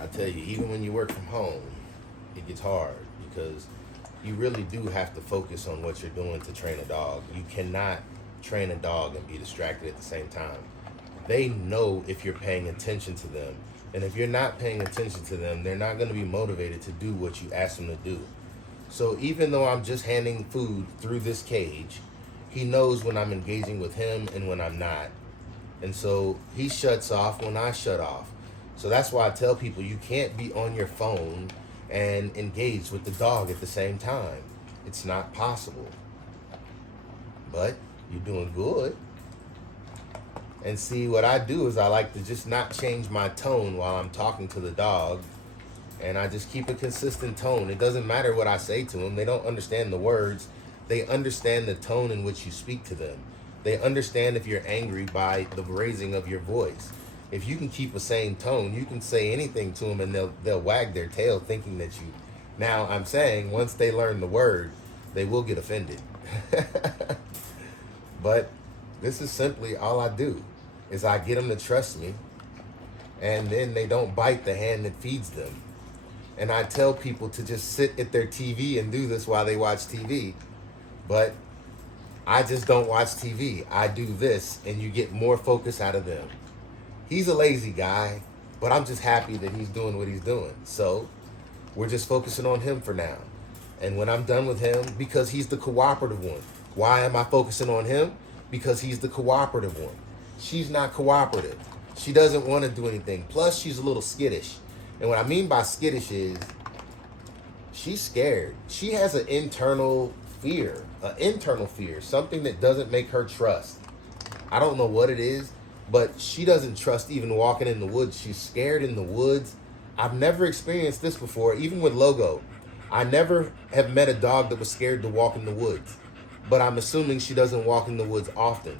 I tell you, even when you work from home, it gets hard because you really do have to focus on what you're doing to train a dog. You cannot train a dog and be distracted at the same time. They know if you're paying attention to them. And if you're not paying attention to them, they're not going to be motivated to do what you ask them to do. So even though I'm just handing food through this cage, he knows when I'm engaging with him and when I'm not. And so he shuts off when I shut off. So that's why I tell people you can't be on your phone and engage with the dog at the same time. It's not possible. But you're doing good. And see, what I do is I like to just not change my tone while I'm talking to the dog. And I just keep a consistent tone. It doesn't matter what I say to them. They don't understand the words. They understand the tone in which you speak to them. They understand if you're angry by the raising of your voice. If you can keep a same tone, you can say anything to them and they'll wag their tail thinking that you. Now, I'm saying once they learn the word, they will get offended. But this is simply all I do is I get them to trust me, and then they don't bite the hand that feeds them. And I tell people to just sit at their TV and do this while they watch TV. But I just don't watch TV. I do this, and you get more focus out of them. He's a lazy guy, but I'm just happy that he's doing what he's doing. So we're just focusing on him for now. And when I'm done with him, because he's the cooperative one. Why am I focusing on him? Because he's the cooperative one. She's not cooperative. She doesn't want to do anything. Plus, she's a little skittish. And what I mean by skittish is she's scared. She has an internal fear, something that doesn't make her trust. I don't know what it is, but she doesn't trust even walking in the woods. She's scared in the woods. I've never experienced this before, even with Logo. I never have met a dog that was scared to walk in the woods, but I'm assuming she doesn't walk in the woods often.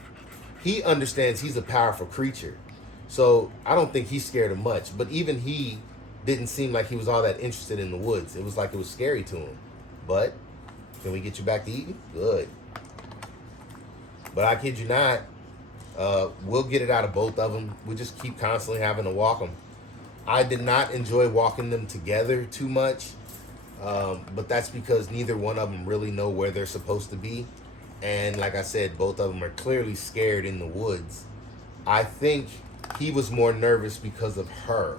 He understands he's a powerful creature, so I don't think he's scared of much, but even he didn't seem like he was all that interested in the woods. It was like it was scary to him. But can we get you back to eating? Good. But I kid you not, we'll get it out of both of them. We just keep constantly having to walk them. I did not enjoy walking them together too much, but that's because neither one of them really know where they're supposed to be. And like I said, both of them are clearly scared in the woods. I think he was more nervous because of her.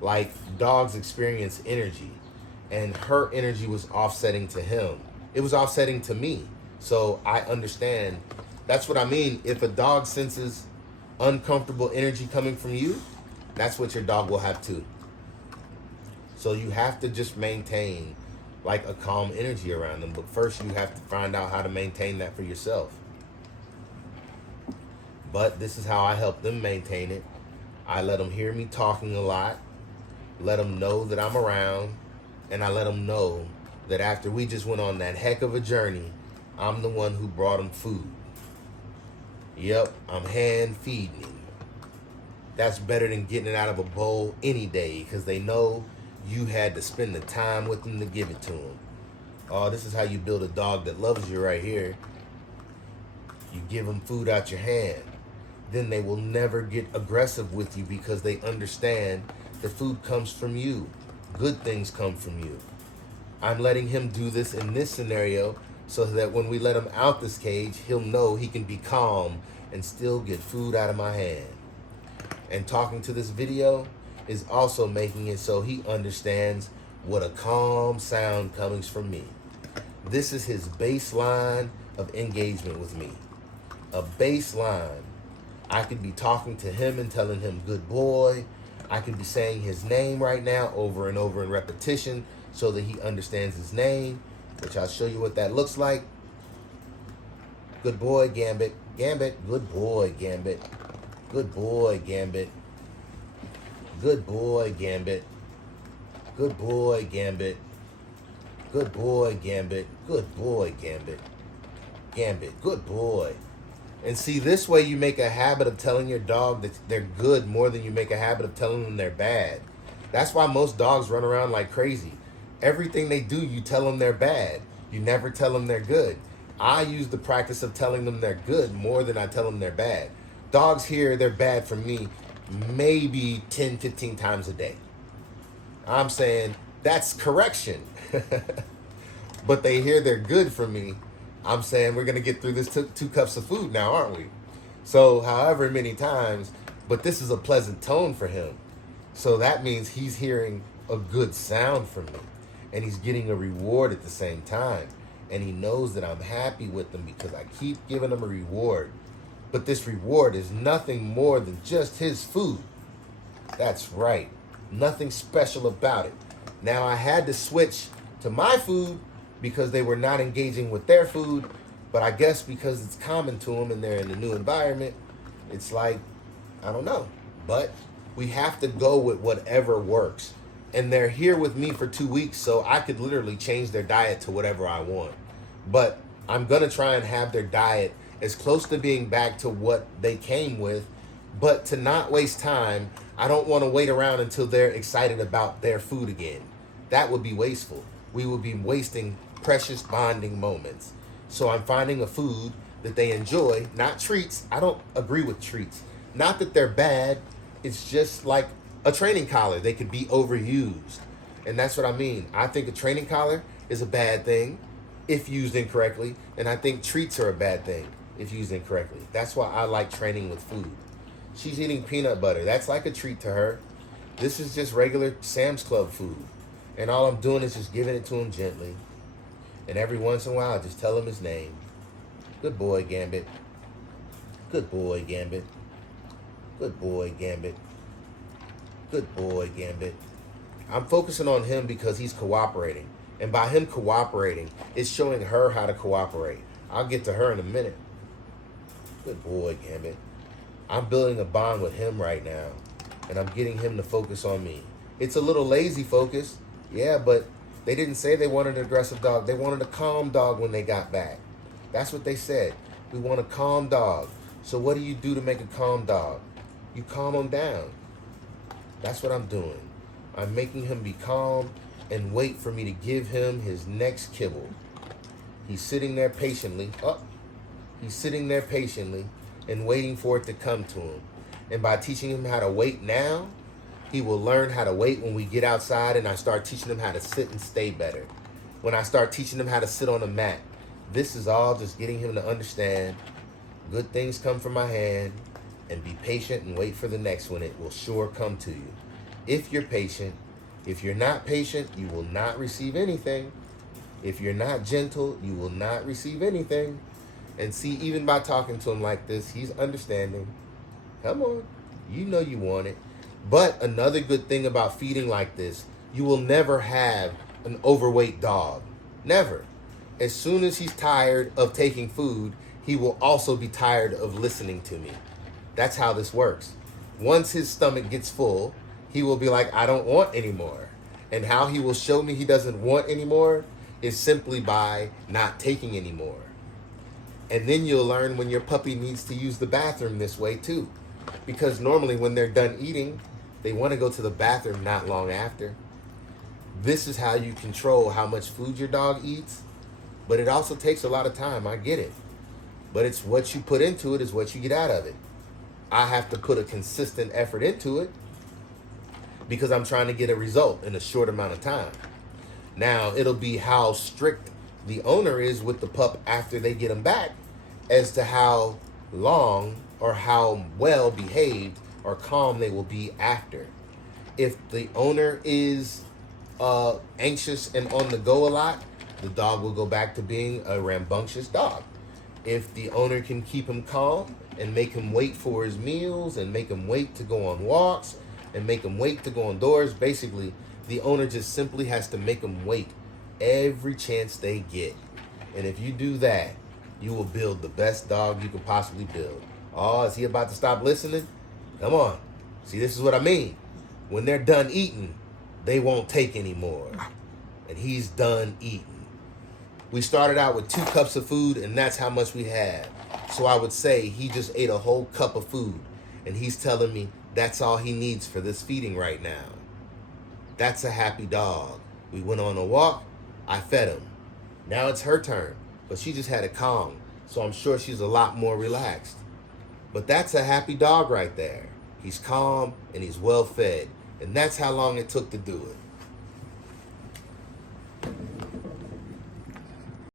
Like, dogs experience energy, and her energy was offsetting to him. It was offsetting to me. So I understand. That's what I mean. If a dog senses uncomfortable energy coming from you, that's what your dog will have too. So you have to just maintain like a calm energy around them. But first you have to find out how to maintain that for yourself. But this is how I help them maintain it. I let them hear me talking a lot. Let them know that I'm around, and I let them know that after we just went on that heck of a journey, I'm the one who brought them food. Yep, I'm hand feeding him. That's better than getting it out of a bowl any day, because they know you had to spend the time with them to give it to them. Oh, this is how you build a dog that loves you right here. You give them food out your hand. Then they will never get aggressive with you because they understand the food comes from you. Good things come from you. I'm letting him do this in this scenario so that when we let him out this cage, he'll know he can be calm and still get food out of my hand. And talking to this video is also making it so he understands what a calm sound comes from me. This is his baseline of engagement with me. A baseline. I could be talking to him and telling him, good boy. I could be saying his name right now over and over in repetition so that he understands his name, which I'll show you what that looks like. Good boy, Gambit. Gambit. Good boy, Gambit. Good boy, Gambit. Good boy, Gambit. Good boy, Gambit. Good boy, Gambit. Good boy, Gambit. Gambit. Good boy. And see, this way you make a habit of telling your dog that they're good more than you make a habit of telling them they're bad. That's why most dogs run around like crazy. Everything they do, you tell them they're bad. You never tell them they're good. I use the practice of telling them they're good more than I tell them they're bad. Dogs hear they're bad from me maybe 10, 15 times a day. I'm saying that's correction. But they hear they're good for me. I'm saying we're going to get through this 2 cups of food now, aren't we? So, however many times, but this is a pleasant tone for him. So that means he's hearing a good sound from me. And he's getting a reward at the same time. And he knows that I'm happy with him because I keep giving him a reward. But this reward is nothing more than just his food. That's right. Nothing special about it. Now I had to switch to my food because they were not engaging with their food. But I guess because it's common to them and they're in a new environment, it's like, I don't know. But we have to go with whatever works. And they're here with me for 2 weeks, so I could literally change their diet to whatever I want. But I'm going to try and have their diet as close to being back to what they came with, but to not waste time. I don't want to wait around until they're excited about their food again. That would be wasteful. We would be wasting precious bonding moments. So I'm finding a food that they enjoy, not treats. I don't agree with treats. Not that they're bad. It's just like a training collar. They could be overused. And that's what I mean. I think a training collar is a bad thing if used incorrectly. And I think treats are a bad thing if used incorrectly. That's why I like training with food. She's eating peanut butter. That's like a treat to her. This is just regular Sam's Club food. And all I'm doing is just giving it to him gently. And every once in a while, I just tell him his name. Good boy, Gambit. Good boy, Gambit. Good boy, Gambit. Good boy, Gambit. I'm focusing on him because he's cooperating. And by him cooperating, it's showing her how to cooperate. I'll get to her in a minute. Good boy, Gambit. I'm building a bond with him right now. And I'm getting him to focus on me. It's a little lazy focus. Yeah, but they didn't say they wanted an aggressive dog. They wanted a calm dog when they got back. That's what they said. We want a calm dog. So what do you do to make a calm dog? You calm him down. That's what I'm doing. I'm making him be calm and wait for me to give him his next kibble. He's sitting there patiently. He's sitting there patiently and waiting for it to come to him. And by teaching him how to wait now, he will learn how to wait when we get outside and I start teaching him how to sit and stay better. When I start teaching him how to sit on a mat. This is all just getting him to understand good things come from my hand, and be patient and wait for the next one. It will sure come to you. If you're patient. If you're not patient, you will not receive anything. If you're not gentle, you will not receive anything. And see, even by talking to him like this, he's understanding. Come on, you know you want it. But another good thing about feeding like this, you will never have an overweight dog. Never. As soon as he's tired of taking food, he will also be tired of listening to me. That's how this works. Once his stomach gets full, he will be like, I don't want anymore. And how he will show me he doesn't want anymore is simply by not taking anymore. And then you'll learn when your puppy needs to use the bathroom this way too. Because normally when they're done eating, they want to go to the bathroom not long after. This is how you control how much food your dog eats. But it also takes a lot of time. I get it. But it's what you put into it is what you get out of it. I have to put a consistent effort into it because I'm trying to get a result in a short amount of time. Now, it'll be how strict the owner is with the pup after they get him back as to how long or how well behaved or calm they will be after. If the owner is anxious and on the go a lot, the dog will go back to being a rambunctious dog. If the owner can keep him calm and make him wait for his meals and make him wait to go on walks and make him wait to go indoors, basically, the owner just simply has to make him wait every chance they get. And if you do that, you will build the best dog you could possibly build. Oh, is he about to stop listening? Come on. See, this is what I mean. When they're done eating, they won't take anymore. And he's done eating. We started out with 2 cups of food, and that's how much we had. So I would say he just ate a whole cup of food, and he's telling me that's all he needs for this feeding right now. That's a happy dog. We went on a walk. I fed him. Now it's her turn, but she just had a Kong, so I'm sure she's a lot more relaxed. But that's a happy dog right there. He's calm, and he's well fed, and that's how long it took to do it.